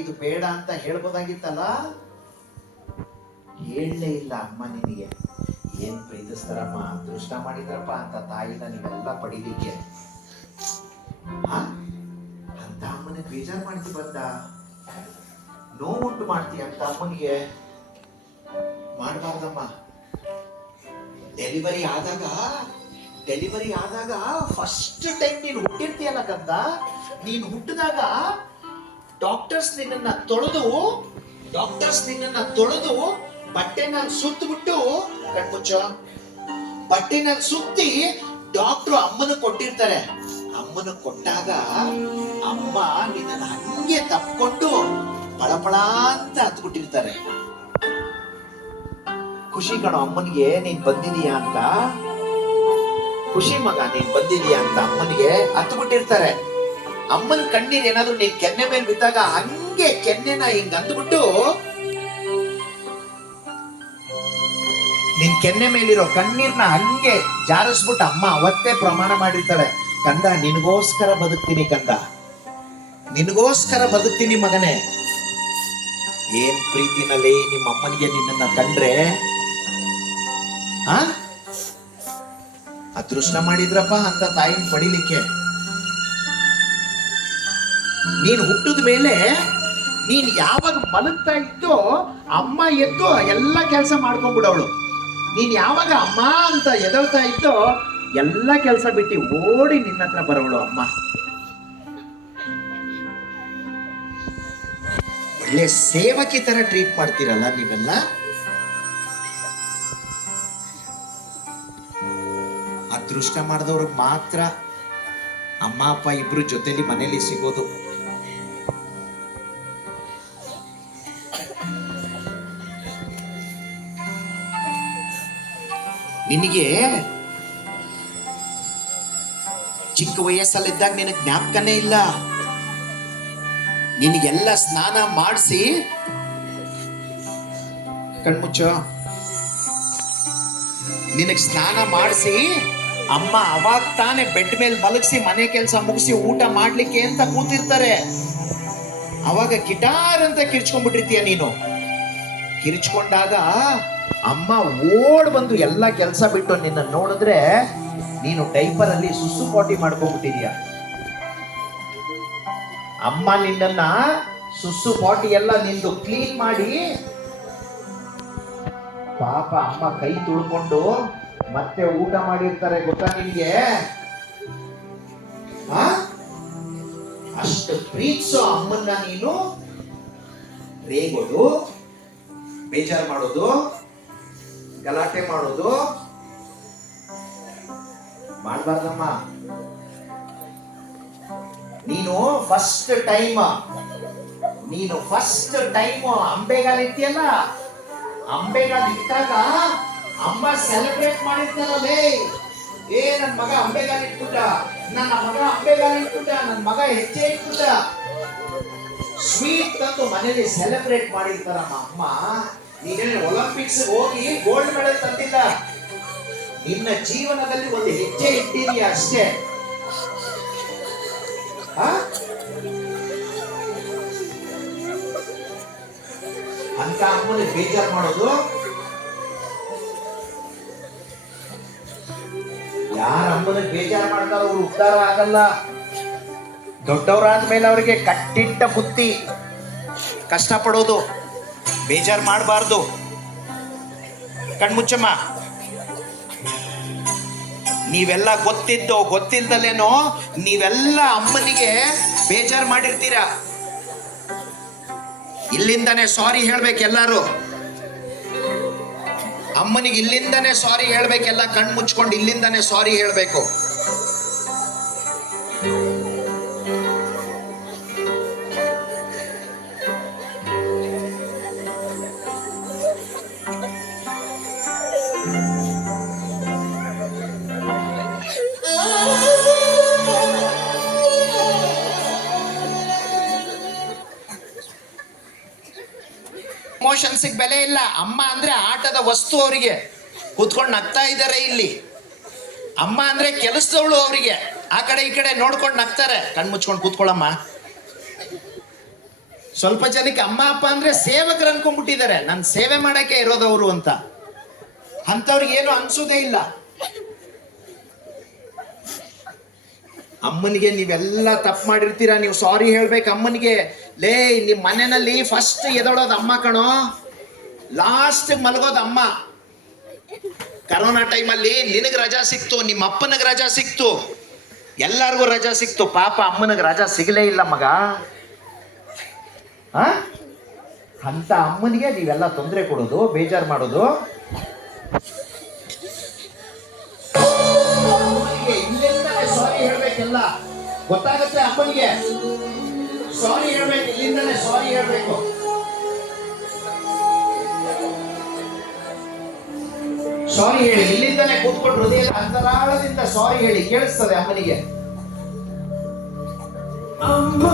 ಇದು ಬೇಡ ಅಂತ ಹೇಳ್ಬೋದಾಗಿತ್ತಲ್ಲ, ಹೇಳಲೇ ಇಲ್ಲ ಅಮ್ಮ. ನಿನಗೆ ಏನ್ ಪ್ರೀತಿಸ್ತಾರಮ್ಮ, ಅದೃಷ್ಟ ಮಾಡಿದ್ರಪ್ಪ ಅಂತ ತಾಯಿನ ನೀವೆಲ್ಲ ಪಡಿಲಿಕ್ಕೆ. ಅಂತ ಅಮ್ಮನಿಗೆ ಬೇಜಾರು ಮಾಡ್ತಿ ಬಂದ, ನೋವುಂಟು ಮಾಡ್ತೀಯ ಅಂತ ಅಮ್ಮನಿಗೆ ಮಾಡಬಾರ್ದಮ್ಮ. ಡೆಲಿವರಿ ಆದಾಗ ಫಸ್ಟ್ ಟೈಮ್ ನೀನು ಹುಟ್ಟಿರ್ತೀಯಲ್ಲ ಕಂದ, ನೀನು ಹುಟ್ಟಿದಾಗ ಡಾಕ್ಟರ್ಸ್ ನಿನ್ನನ್ನ ತೊಳೆದು ಬಟ್ಟೆನಲ್ಲಿ ಸುತ್ತಬಿಟ್ಟು, ಕಣ್ಮುಚ್ಚ, ಬಟ್ಟೆನಲ್ಲಿ ಸುತ್ತಿ ಡಾಕ್ಟ್ರು ಅಮ್ಮನ ಕೊಟ್ಟಿರ್ತಾರೆ. ಅಮ್ಮನ ಕೊಟ್ಟಾಗ ಅಮ್ಮ ನಿನ್ನ ಹಂಗೆ ತಪ್ಕೊಂಡು ಪಳಪಳ ಅಂತ ಹತ್ಬಿಟ್ಟಿರ್ತಾರೆ. ಖುಷಿ ಕಣೋ ಅಮ್ಮನಿಗೆ ನೀನ್ ಬಂದಿದೀಯಾ ಅಂತ, ಖುಷಿ ಮಗ ನೀನ್ ಬಂದಿದೀಯಾ ಅಂತ ಅಮ್ಮನಿಗೆ ಹತ್ಬಿಟ್ಟಿರ್ತಾರೆ. ಅಮ್ಮನ ಕಣ್ಣೀರ್ ಏನಾದ್ರು ನೀನ್ ಕೆನ್ನೆ ಮೇಲೆ ಬಿದ್ದಾಗ ಹಂಗೆ ಕೆನ್ನೆನ ಹಿಂಗ್ ಅಂದ್ಬಿಟ್ಟು ನಿನ್ ಕೆನ್ನೆ ಮೇಲಿರೋ ಕಣ್ಣೀರ್ನ ಹಂಗೆ ಜಾರಿಸ್ಬಿಟ್ಟು ಅಮ್ಮ ಅವತ್ತೇ ಪ್ರಮಾಣ ಮಾಡಿರ್ತಾಳೆ, ಕಂದ ನಿನಗೋಸ್ಕರ ಬದುಕ್ತೀನಿ, ಕಂದ ನಿನಗೋಸ್ಕರ ಬದುಕ್ತೀನಿ ಮಗನೇ. ಏನ್ ಪ್ರೀತಿನಲ್ಲಿ ನಿಮ್ಮ ಅಮ್ಮನಿಗೆ ನಿನ್ನನ್ನ ಕಂಡ್ರೆ ಅದೃಷ್ಟ ಮಾಡಿದ್ರಪ್ಪ ಅಂತ ತಾಯಿನ ಪಡಿಲಿಕ್ಕೆ. ನೀನು ಹುಟ್ಟಿದ ಮೇಲೆ ನೀನ್ ಯಾವಾಗ ಮಲಗ್ತಾ ಇದ್ದೋ ಅಮ್ಮ ಎದ್ದು ಎಲ್ಲ ಕೆಲಸ ಮಾಡ್ಕೊಂಡ್ಬಿಡವಳು. ನೀನ್ ಯಾವಾಗ ಅಮ್ಮ ಅಂತ ಎದಳ್ತಾ ಇದ್ದೋ ಎಲ್ಲ ಕೆಲಸ ಬಿಟ್ಟು ಓಡಿ ನಿನ್ನ ಹತ್ರ ಬರೋಳು ಅಮ್ಮ. ಒಳ್ಳೆ ಸೇವಕಿ ತರ ಟ್ರೀಟ್ ಮಾಡ್ತೀರಲ್ಲ ನೀವೆಲ್ಲ. ಅದೃಷ್ಟ ಮಾಡಿದವ್ರಿಗೆ ಮಾತ್ರ ಅಮ್ಮ ಅಪ್ಪ ಇಬ್ರು ಜೊತೆಲಿ ಮನೇಲಿ ಸಿಗೋದು. ನಿನಗೆ ಚಿಕ್ಕ ವಯಸ್ಸಲ್ಲಿದ್ದಾಗ ನಿನಗೆ ಜ್ಞಾಪಕನೇ ಇಲ್ಲ. ನಿನಗೆಲ್ಲ ಸ್ನಾನ ಮಾಡಿಸಿ, ಕಣ್ಮುಚ್ಚ, ನಿನಗೆ ಸ್ನಾನ ಮಾಡಿಸಿ ಅಮ್ಮ ಅವಾಗ ತಾನೇ ಬೆಡ್ ಮೇಲೆ ಮಲಗಿಸಿ ಮನೆ ಕೆಲಸ ಮುಗಿಸಿ ಊಟ ಮಾಡ್ಲಿಕ್ಕೆ ಅಂತ ಕೂತಿರ್ತಾರೆ. ಅವಾಗ ಗಿಟಾರ್ ಅಂತ ಕಿರ್ಚ್ಕೊಂಡ್ಬಿಟ್ಟಿರ್ತೀಯ ನೀನು. ಕಿರ್ಚ್ಕೊಂಡಾಗ ಅಮ್ಮ ಓಡ್ ಬಂದು ಎಲ್ಲ ಕೆಲಸ ಬಿಟ್ಟು ನಿನ್ನ ನೋಡಿದ್ರೆ ನೀನು ಡೈಪರ್ ಅಲ್ಲಿ ಸುಸು ಪಾಟಿ ಮಾಡ್ಕೊಂಡ್ಬಿಟ್ಟಿದೀಯ. ಅಮ್ಮ ನಿನ್ನನ್ನ ಸುಸು ಪಾಟಿ ಎಲ್ಲ ನಿಂದು ಕ್ಲೀನ್ ಮಾಡಿ, ಪಾಪ ಅಮ್ಮ ಕೈ ತುಳ್ಕೊಂಡು ಮತ್ತೆ ಊಟ ಮಾಡಿರ್ತಾರೆ, ಗೊತ್ತಾ ನಿನ್ಗೆ? ಅಷ್ಟು ಪ್ರೀತಿಸೋ ಅಮ್ಮನ್ನ ನೀನು ರೇಗೋದು, ಬೇಜಾರು ಮಾಡೋದು, ಗಲಾಟೆ ಮಾಡೋದು ಮಾಡಬಾರ್ದಮ್ಮ. ನೀನು ಫಸ್ಟ್ ಟೈಮ್ ಅಂಬೆಗಾಲ ಇಟ್ಟಿಯಲ್ಲ, ಅಂಬೆಗಾಲ ಇಟ್ಟಾಗ ಅಮ್ಮ ಸೆಲೆಬ್ರೇಟ್ ಮಾಡಿರ್ತಾರಲ್ಲೇ, ನನ್ ಮಗ ಅಂಬೆಗಾಲ ಇಟ್ಬಿಟ್ಟ, ನನ್ನ ಮಗ ಹೆಜ್ಜೆ ಇಟ್ಬಿಟ್ಟ, ಸ್ವೀಟ್ ತಂದು ಮನೇಲಿ ಸೆಲೆಬ್ರೇಟ್ ಮಾಡಿರ್ತಾರಮ್ಮ ಅಮ್ಮ. ನೀನೇನು ಒಲಿಂಪಿಕ್ಸ್ ಹೋಗಿ ಗೋಲ್ಡ್ ಮೆಡಲ್ ತಂದಿಲ್ಲ, ನಿನ್ನ ಜೀವನದಲ್ಲಿ ಒಂದು ಹೆಜ್ಜೆ ಇಟ್ಟಿದೀಯ ಅಷ್ಟೇ. ಅಂತ ಅಮ್ಮನಿಗೆ ಬೇಜಾರು ಮಾಡೋದು. ಯಾರ ಅಮ್ಮನಿಗೆ ಬೇಜಾರು ಮಾಡ್ತಾರೋ ಅವ್ರು ಉದ್ಧಾರ ಆಗಲ್ಲ. ದೊಡ್ಡವರಾದ್ಮೇಲೆ ಅವ್ರಿಗೆ ಕಟ್ಟಿಟ್ಟ ಬುತ್ತಿ, ಕಷ್ಟಪಡೋದು, ಬೇಜಾರು ಮಾಡಬಾರ್ದು. ಕಣ್ಮುಚ್ಚಮ್ಮ, ನೀವೆಲ್ಲ ಗೊತ್ತಿದ್ದೋ ಗೊತ್ತಿಲ್ದಲೇನೋ ನೀವೆಲ್ಲ ಅಮ್ಮನಿಗೆ ಬೇಜಾರು ಮಾಡಿರ್ತೀರಾ. ಇಲ್ಲಿಂದಾನೆ ಸಾರಿ ಹೇಳ್ಬೇಕು ಎಲ್ಲಾರು. ಅಮ್ಮನಿಗೆ ಇಲ್ಲಿಂದಾನೆ ಸಾರಿ ಹೇಳ್ಬೇಕೆಲ್ಲ, ಕಣ್ಣು ಮುಚ್ಕೊಂಡು ಇಲ್ಲಿಂದಾನೆ ಸಾರಿ ಹೇಳ್ಬೇಕು. ಇಮೋಷನ್ಸಿಗೆ ಬೆಲೆ ಇಲ್ಲ. ಅಮ್ಮ ಅಂದ್ರೆ ಆಟದ ವಸ್ತು, ಅವರಿಗೆ ಕೂತ್ಕೊಂಡು ನಗ್ತಾ ಇದ್ದಾರೆ ಇಲ್ಲಿ. ಅಮ್ಮ ಅಂದ್ರೆ ಕೆಲಸದವಳು, ಅವರಿಗೆ ಆ ಕಡೆ ಈ ಕಡೆ ನೋಡ್ಕೊಂಡು ನಗ್ತಾರೆ. ಕಣ್ಮುಚ್ಕೊಂಡು ಕೂತ್ಕೊಳ್ಳಮ್ಮ. ಸ್ವಲ್ಪ ಜನಕ್ಕೆ ಅಮ್ಮ ಅಪ್ಪ ಅಂದ್ರೆ ಸೇವಕರು ಅನ್ಕೊಂಡ್ಬಿಟ್ಟಿದ್ದಾರೆ, ನನ್ನ ಸೇವೆ ಮಾಡಕ್ಕೆ ಇರೋದವರು ಅಂತ. ಅಂಥವ್ರಿಗೆ ಏನು ಅನ್ಸೋದೇ ಇಲ್ಲ. ಅಮ್ಮನಿಗೆ ನೀವೆಲ್ಲ ತಪ್ಪು ಮಾಡಿರ್ತೀರಾ, ನೀವು ಸಾರಿ ಹೇಳ್ಬೇಕು ಅಮ್ಮನಿಗೆ. ಲೇ, ನಿಮ್ಮ ಮನೆಯಲ್ಲಿ ಫಸ್ಟ್ ಎದೊಳೋದು ಅಮ್ಮ ಕಣೋ, ಲಾಸ್ಟ್ ಮಲಗೋದು ಅಮ್ಮ. ಕರೋನಾ ಟೈಮಲ್ಲಿ ನಿನಗೆ ರಜಾ ಸಿಕ್ತು, ನಿಮ್ಮ ಅಪ್ಪನಿಗೆ ರಜಾ ಸಿಕ್ತು, ಎಲ್ಲರಿಗೂ ರಜಾ ಸಿಕ್ತು. ಪಾಪ ಅಮ್ಮನಿಗೆ ರಜಾ ಸಿಗಲೇ ಇಲ್ಲ ಮಗ. ಅಂತ ಅಮ್ಮನಿಗೆ ನೀವೆಲ್ಲ ತೊಂದರೆ ಕೊಡೋದು, ಬೇಜಾರು ಮಾಡೋದು. ಇಲ್ಲಿಂದಲೇ ಸಾರಿ ಹೇಳ್ಬೇಕೆಲ್ಲ ಗೊತ್ತಾಗುತ್ತೆ. ಅಪ್ಪನಿಗೆ ಸಾರಿ ಹೇಳ್ಬೇಕು, ಇಲ್ಲಿಂದಲೇ ಸಾರಿ ಹೇಳ್ಬೇಕು. ಸಾರಿ ಹೇಳಿ, ಇಲ್ಲಿಂದಲೇ ಕೂತ್ಕೊಂಡು ಹೃದಯ ಅಂತರಾಳದಿಂದ ಸಾರಿ ಹೇಳಿ, ಕೇಳಿಸ್ತದೆ ಅಮ್ಮನಿಗೆ. ಅಮ್ಮ